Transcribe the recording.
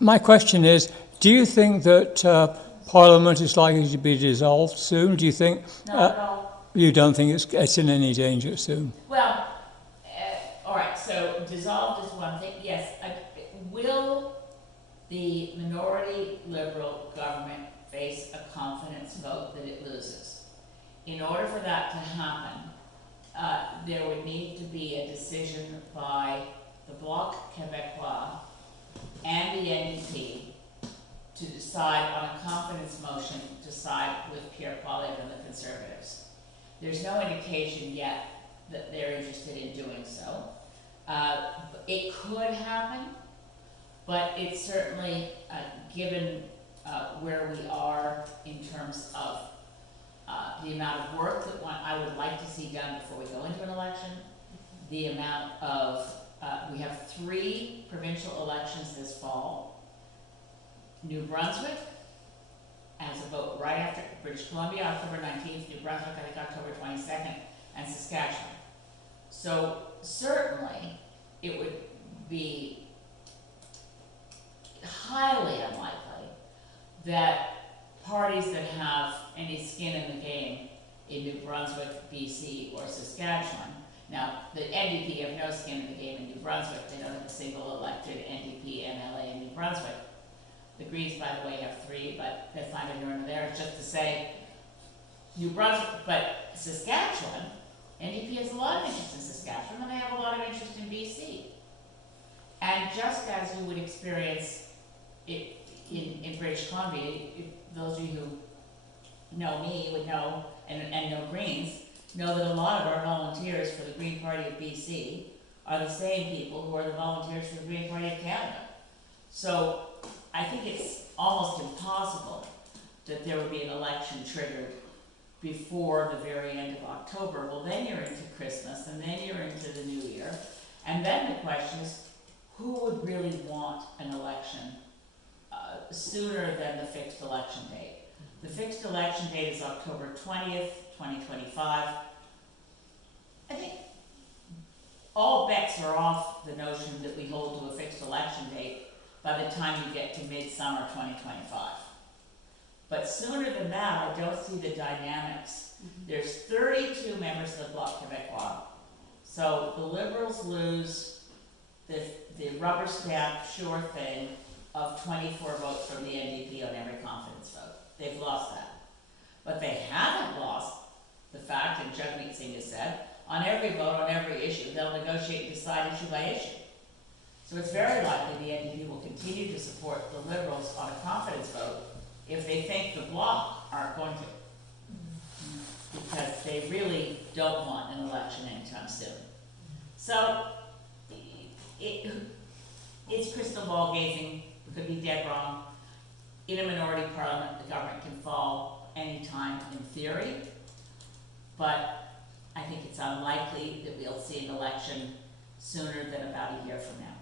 My question is, do you think that Parliament is likely to be dissolved soon? Do you think... Not at all. You don't think it's in any danger soon? Well, all right, so dissolved is one thing. Yes, will the minority Liberal government face a confidence vote that it loses? In order for that to happen, there would need to be a decision by the Bloc Québécois and the NDP to decide on a confidence motion to side with Pierre Poilievre and the Conservatives. There's no indication yet that they're interested in doing so. It could happen, but it's certainly, given where we are in terms of the amount of work that I would like to see done before we go into an election, the amount of, we have 3 provincial elections this fall. New Brunswick has a vote right after British Columbia, October 19th, New Brunswick, I think October 22nd, and Saskatchewan. So certainly it would be highly unlikely that parties that have any skin in the game in New Brunswick, BC, or Saskatchewan. Now, the NDP have no skin in the game in New Brunswick. They don't have a single elected NDP MLA in New Brunswick. The Greens, by the way, have 3, but that's neither here nor there. It's just to say, New Brunswick, but Saskatchewan, NDP has a lot of interest in Saskatchewan, and they have a lot of interest in BC. And just as you would experience it in British Columbia, those of you who know me would know, and know Greens, know that a lot of our volunteers for the Green Party of BC are the same people who are the volunteers for the Green Party of Canada. So I think it's almost impossible that there would be an election triggered before the very end of October. Well, then you're into Christmas, and then you're into the New Year. And then the question is, who would really want an election sooner than the fixed election date? The fixed election date is October 20th, 2025. I think all bets are off the notion that we hold to a fixed election date by the time you get to midsummer 2025. But sooner than that, I don't see the dynamics. There's 32 members of the Bloc Québécois. So the Liberals lose the rubber stamp sure thing of 24 votes from the NDP on every confidence vote. They've lost that. But they haven't lost the fact, and Jagmeet Singh has said, on every vote, on every issue, they'll negotiate and decide issue by issue. So it's very likely the NDP will continue to support the Liberals on a confidence vote if they think the Bloc aren't going to. Because they really don't want an election anytime soon. So it's crystal ball gazing. We could be dead wrong. In a minority parliament, the government can fall anytime in theory, but I think it's unlikely that we'll see an election sooner than about a year from now.